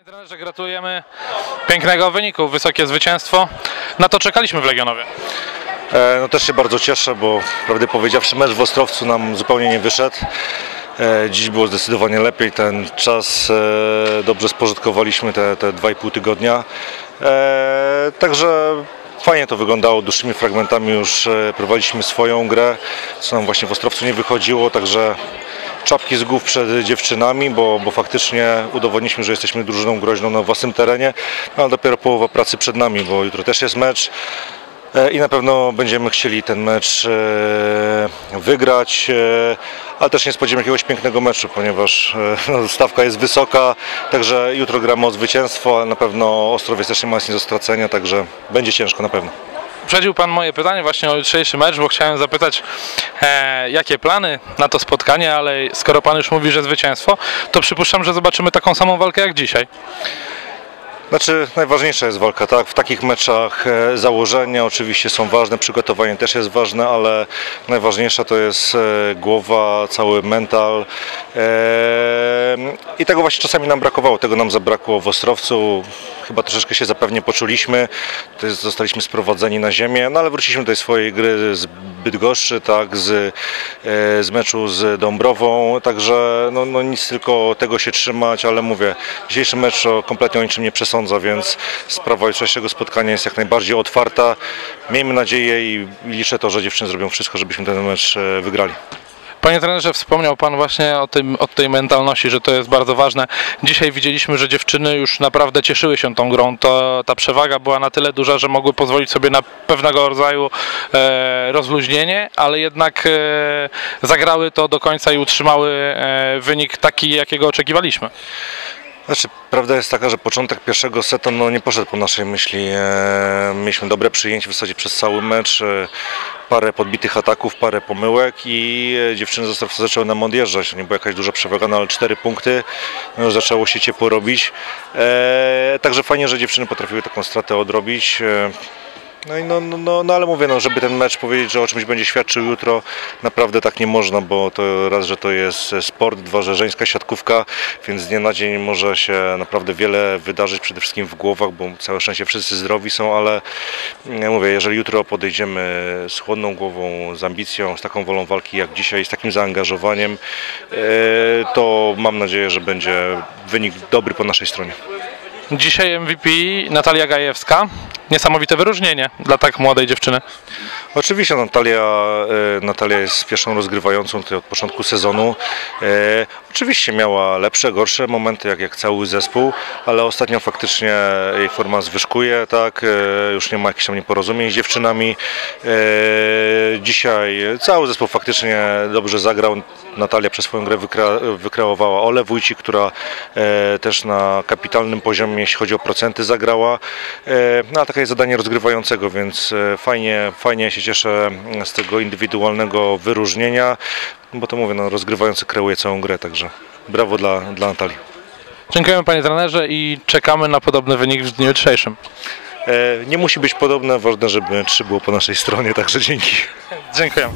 Panie trenerze, gratulujemy pięknego wyniku, wysokie zwycięstwo. Na to czekaliśmy w Legionowie. E, No też się bardzo cieszę, bo prawdę powiedziawszy mecz w Ostrowcu nam zupełnie nie wyszedł. E, Dziś było zdecydowanie lepiej, ten czas e, dobrze spożytkowaliśmy te, te 2,5 tygodnia. Także fajnie to wyglądało, dłuższymi fragmentami już prowadziliśmy swoją grę, co nam właśnie w Ostrowcu nie wychodziło, także czapki z głów przed dziewczynami, bo, bo faktycznie udowodniliśmy, że jesteśmy drużyną groźną na własnym terenie, no, ale dopiero połowa pracy przed nami, bo jutro też jest mecz. E, I na pewno będziemy chcieli ten mecz e, wygrać, e, ale też nie spodziewamy jakiegoś pięknego meczu, ponieważ no, stawka jest wysoka, także jutro gramy o zwycięstwo, ale na pewno Ostrowiec też nie ma nic do stracenia, także będzie ciężko na pewno. Uprzedził Pan moje pytanie właśnie o jutrzejszy mecz, bo chciałem zapytać, e, jakie plany na to spotkanie, ale skoro Pan już mówi, że zwycięstwo, to przypuszczam, że zobaczymy taką samą walkę jak dzisiaj. Znaczy najważniejsza jest walka, tak? W takich meczach e, założenia oczywiście są ważne, przygotowanie też jest ważne, ale najważniejsza to jest e, głowa, cały mental. E, I tego właśnie czasami nam brakowało, tego nam zabrakło w Ostrowcu. Chyba troszeczkę się zapewnie poczuliśmy, zostaliśmy sprowadzeni na ziemię, no ale wróciliśmy do tej swojej gry z Bydgoszczy, tak, z, e, z meczu z Dąbrową, także no, no nic tylko tego się trzymać, ale mówię, dzisiejszy mecz kompletnie o niczym nie przesądza, więc sprawa jutrzejszego spotkania jest jak najbardziej otwarta. Miejmy nadzieję i liczę to, że dziewczyny zrobią wszystko, żebyśmy ten mecz e, wygrali. Panie trenerze, wspomniał Pan właśnie o, tym, o tej mentalności, że to jest bardzo ważne. Dzisiaj widzieliśmy, że dziewczyny już naprawdę cieszyły się tą grą. To, ta przewaga była na tyle duża, że mogły pozwolić sobie na pewnego rodzaju e, rozluźnienie, ale jednak e, zagrały to do końca i utrzymały e, wynik taki, jakiego oczekiwaliśmy. Znaczy, prawda jest taka, że początek pierwszego seta no, nie poszedł po naszej myśli. E, mieliśmy dobre przyjęcie w zasadzie przez cały mecz. E, parę podbitych ataków, parę pomyłek i e, dziewczyny zaczęły nam odjeżdżać. Nie była jakaś duża przewaga, no, ale cztery punkty. No, zaczęło się ciepło robić. E, także fajnie, że dziewczyny potrafiły taką stratę odrobić. E, no, i no, no, no, no ale mówię, no, żeby ten mecz powiedzieć, że o czymś będzie świadczył jutro, naprawdę tak nie można, bo to raz, że to jest sport, dwa, że żeńska siatkówka, więc z dnia na dzień może się naprawdę wiele wydarzyć, przede wszystkim w głowach, bo całe szczęście wszyscy zdrowi są, ale ja mówię, jeżeli jutro podejdziemy z chłodną głową, z ambicją, z taką wolą walki jak dzisiaj, z takim zaangażowaniem, e, to mam nadzieję, że będzie wynik dobry po naszej stronie. Dzisiaj MVP Natalia Gajewska. Niesamowite wyróżnienie dla tak młodej dziewczyny. Oczywiście Natalia, e, Natalia jest pierwszą rozgrywającą tutaj od początku sezonu. E, oczywiście miała lepsze, gorsze momenty, jak, jak cały zespół, ale ostatnio faktycznie jej forma zwyżkuje, tak, e, już nie ma jakichś tam nieporozumień z dziewczynami. Dzisiaj cały zespół faktycznie dobrze zagrał. Natalia przez swoją grę wykra, wykreowała Ole Wójcik, która też na kapitalnym poziomie, jeśli chodzi o procenty, zagrała. No a takie jest zadanie rozgrywającego, więc e, fajnie, fajnie się cieszę z tego indywidualnego wyróżnienia, bo to mówię, no, rozgrywający kreuje całą grę, także brawo dla, dla Natalii. Dziękujemy panie trenerze i czekamy na podobny wynik w dniu jutrzejszym. E, nie musi być podobne, ważne, żeby trzy było po naszej stronie, także dzięki. Dziękuję.